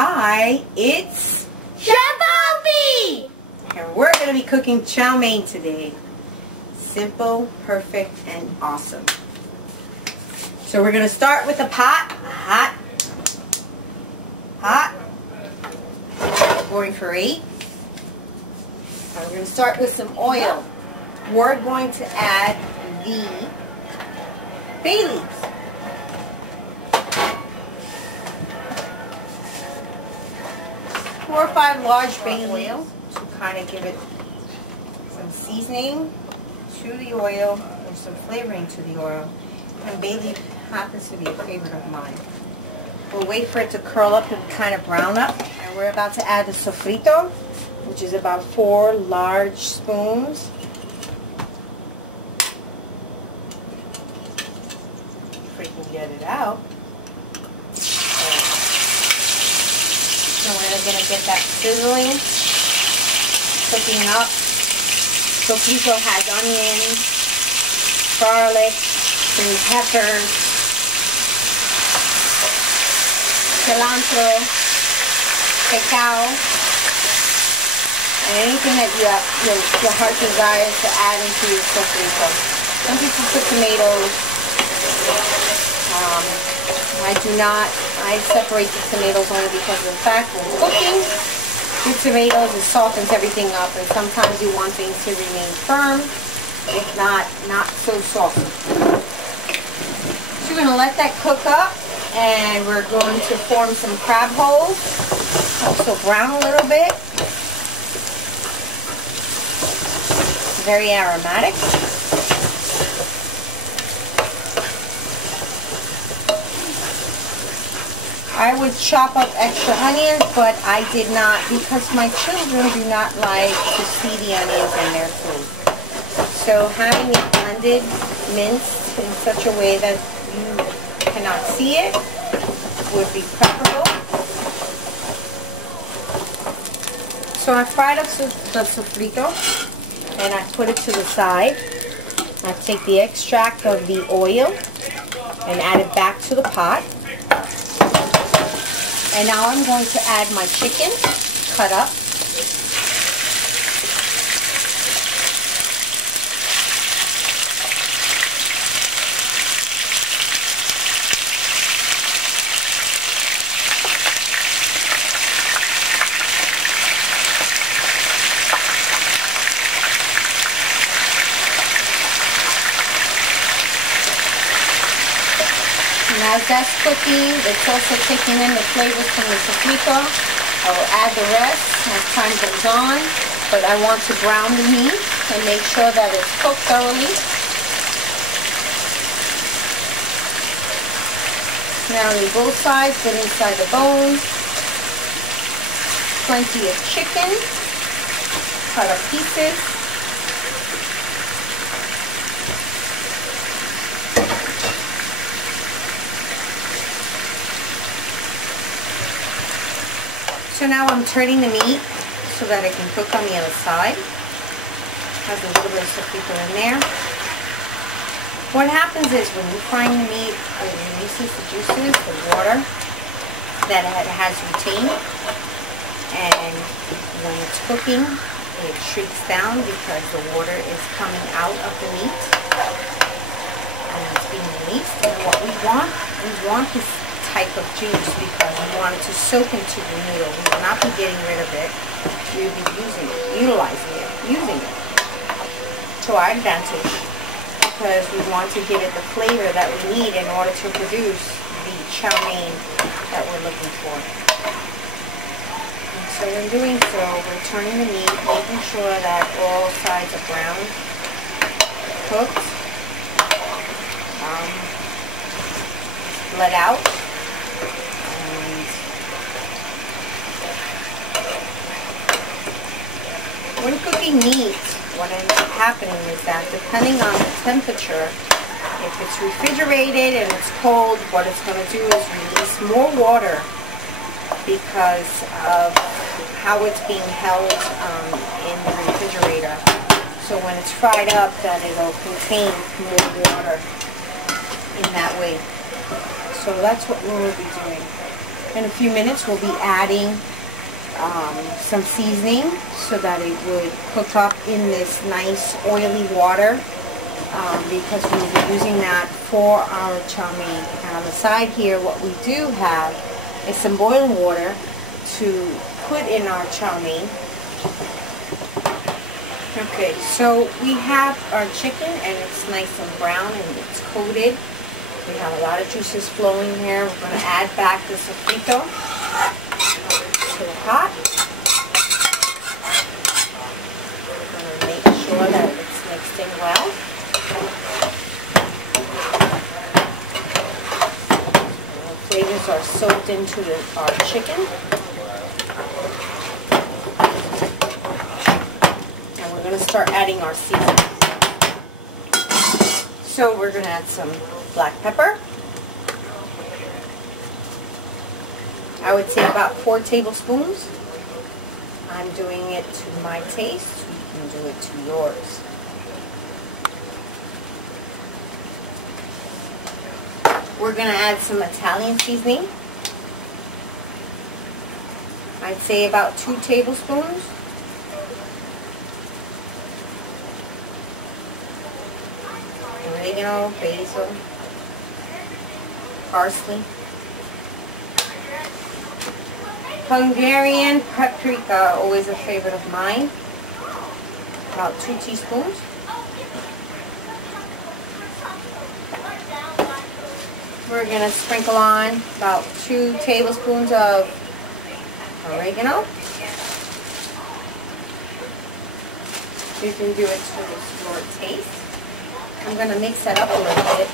Hi, it's Chef Alfie! And we're going to be cooking chow mein today. Simple, perfect, and awesome. So we're going to start with a pot. Hot. Going for 8. And we're going to start with some oil. We're going to add the bay leaves. Four or 5 large bay leaves to kind of give it some seasoning to the oil or some flavoring to the oil. And bay leaf happens to be a favorite of mine. We'll wait for it to curl up and kind of brown up. And we're about to add the sofrito, which is about 4 large spoons. If we can get it out. So we're going to get that sizzling, cooking up. Sofrito has onions, garlic, green peppers, cilantro, cacao, and anything that your heart desires to add into your sofrito. Some people put tomatoes. I do not. I separate the tomatoes only because of the fact when cooking with tomatoes, it softens everything up, and sometimes you want things to remain firm, if not so soft. So we're going to let that cook up, and we're going to form some crab holes. Also brown a little bit. Very aromatic. I would chop up extra onions, but I did not because my children do not like to see the onions in their food. So having it blended, minced in such a way that you cannot see it would be preferable. So I fried up the sofrito and I put it to the side. I take the extract of the oil and add it back to the pot. And now I'm going to add my chicken, cut up. As that's cooking, it's also taking in the flavors from the sofrito. I will add the rest as time goes on, but I want to brown the meat and make sure that it's cooked thoroughly. Not only both sides, but inside the bones. Plenty of chicken, cut up pieces. So now I'm turning the meat so that it can cook on the other side. Has a little bit of sofrito in there. What happens is when you fry the meat, it releases the juices, the water that it has retained. And when it's cooking, it shrinks down because the water is coming out of the meat. And it's being released. And what we want this type of juice because we want it to soak into the noodle. We will not be getting rid of it. We will be using it to our advantage because we want to give it the flavor that we need in order to produce the chow mein that we're looking for. And so in doing so, we're turning the meat, making sure that all sides are brown, cooked, bled out. When cooking meat, what ends up happening is that depending on the temperature, if it's refrigerated and it's cold, what it's going to do is release more water because of how it's being held in the refrigerator. So when it's fried up, then it'll contain more water in that way. So that's what we will be doing. In a few minutes we'll be adding some seasoning so that it would cook up in this nice oily water because we'll be using that for our chow mein. And on the side here, what we do have is some boiling water to put in our chow mein. Okay, so we have our chicken and it's nice and brown and it's coated. We have a lot of juices flowing here. We're going to add back the sofrito to the pot. We're going to make sure that it's mixed in well. The flavors are soaked into our chicken. And we're going to start adding our seasoning. So we're going to add some black pepper. I would say about 4 tablespoons. I'm doing it to my taste. You can do it to yours. We're going to add some Italian seasoning. I'd say about 2 tablespoons. Oregano, basil, parsley. Hungarian paprika, always a favorite of mine. About 2 teaspoons. We're going to sprinkle on about 2 tablespoons of oregano. You can do it to your taste. I'm going to mix that up a little bit.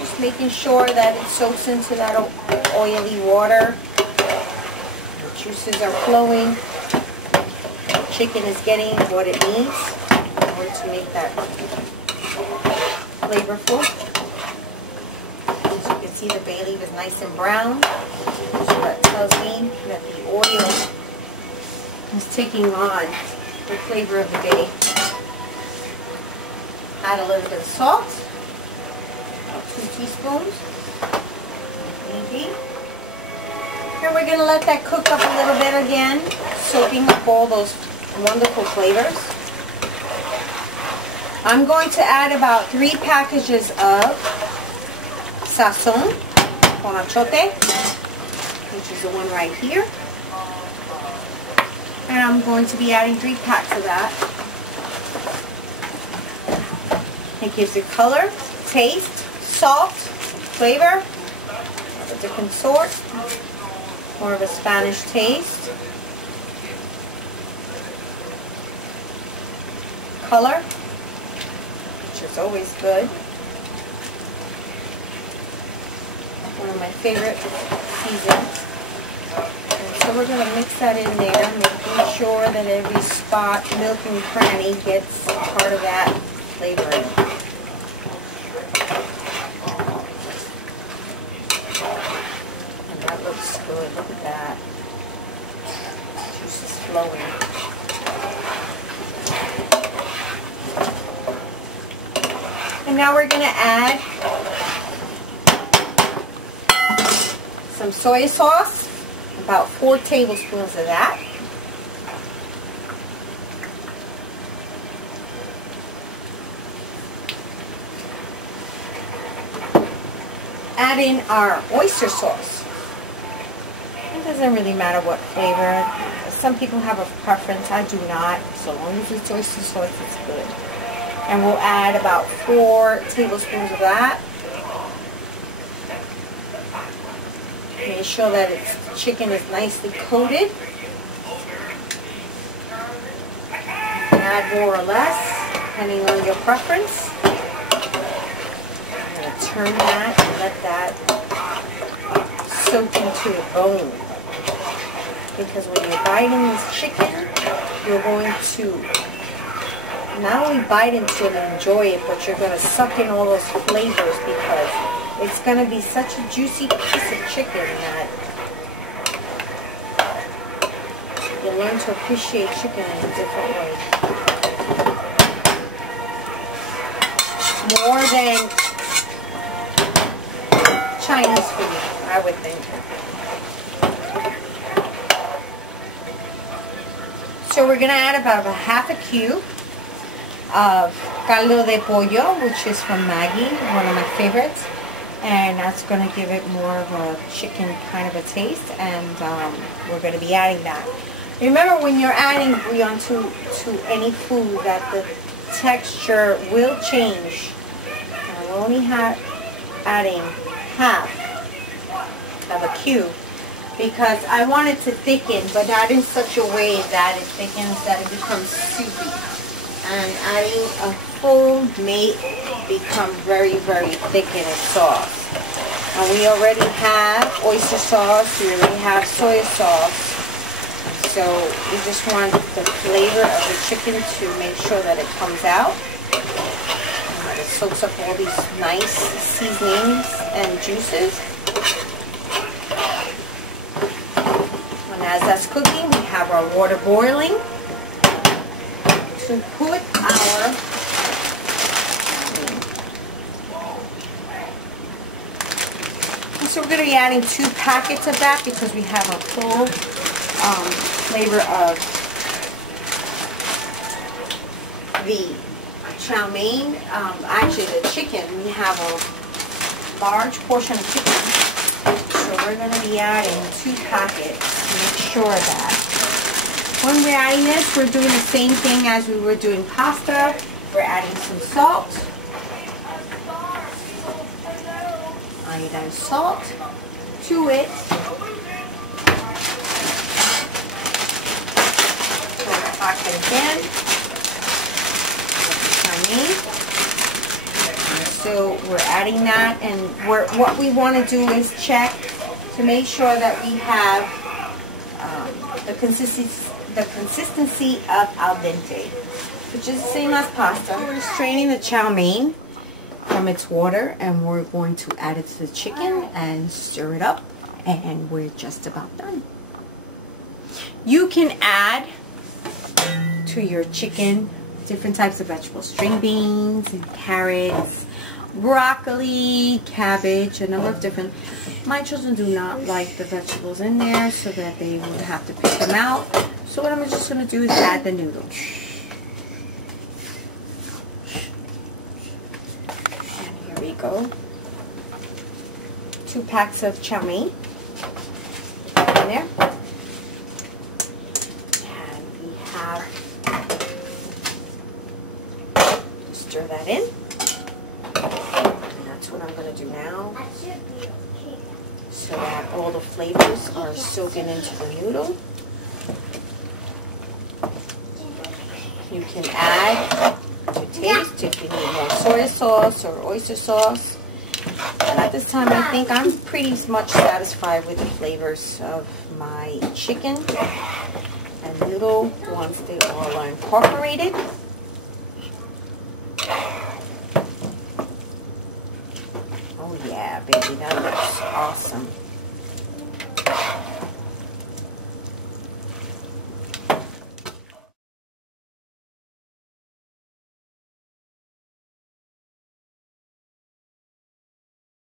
Just making sure that it soaks into that oily water. The juices are flowing. The chicken is getting what it needs in order to make that flavorful. As you can see, the bay leaf is nice and brown. So that tells me that the oil is taking on the flavor of the day. Add a little bit of salt, about 2 teaspoons, maybe. And we're going to let that cook up a little bit again, soaking up all those wonderful flavors. I'm going to add about 3 packages of sazon con achote, which is the one right here. And I'm going to be adding 3 packs of that. It gives it color, taste, salt, flavor of a different sort, more of a Spanish taste, color, which is always good. One of my favorite seasons. And so we're going to mix that in there, making sure that every spot, milk and cranny, gets part of that flavoring. And that looks good. Look at that. Juice is flowing. And now we're going to add some soy sauce, about 4 tablespoons of that. Add in our oyster sauce. It doesn't really matter what flavor. Some people have a preference. I do not. So long as it's oyster sauce, it's good. And we'll add about 4 tablespoons of that. Make sure that its chicken is nicely coated. Add more or less, depending on your preference. I'm going to turn that and let that soak into the bone. Because when you're biting this chicken, you're going to not only bite into it and enjoy it, but you're going to suck in all those flavors because it's going to be such a juicy piece of chicken that you'll learn to appreciate chicken in a different way. More than Chinese food, I would think. So we're going to add about a half a cube of caldo de pollo, which is from Maggi, one of my favorites. And that's going to give it more of a chicken kind of a taste. And we're going to be adding that. Remember, when you're adding bouillon to any food, that the texture will change. And we're only adding half of a cube because I want it to thicken, but not in such a way that it thickens that it becomes soupy. And adding a full may become very, very thick in its sauce. And we already have oyster sauce, we already have soy sauce. So we just want the flavor of the chicken to make sure that it comes out. And that it soaks up all these nice seasonings and juices. And as that's cooking, we have our water boiling to put our so we're going to be adding 2 packets of that because we have a full flavor of the chow mein. Actually, the chicken, we have a large portion of chicken, so we're going to be adding 2 packets to make sure that when we're adding this, we're doing the same thing as we were doing pasta. We're adding some salt, iodine salt to it. It again. So we're adding that, and what we want to do is check to make sure that we have the consistency of al dente, which is the same as pasta. We're straining the chow mein from its water, and we're going to add it to the chicken and stir it up, and we're just about done. You can add to your chicken different types of vegetables, string beans and carrots, broccoli, cabbage, a number of different. My children do not like the vegetables in there, so that they would have to pick them out. So what I'm just going to do is add the noodles. And here we go. 2 packs of chow mein in there. And we have, stir that in. And that's what I'm going to do now, so that all the flavors are soaking into the noodle. You can add to taste if you need more soy sauce or oyster sauce. And at this time, I think I'm pretty much satisfied with the flavors of my chicken and noodle once they all are incorporated. Oh yeah, baby, that looks awesome.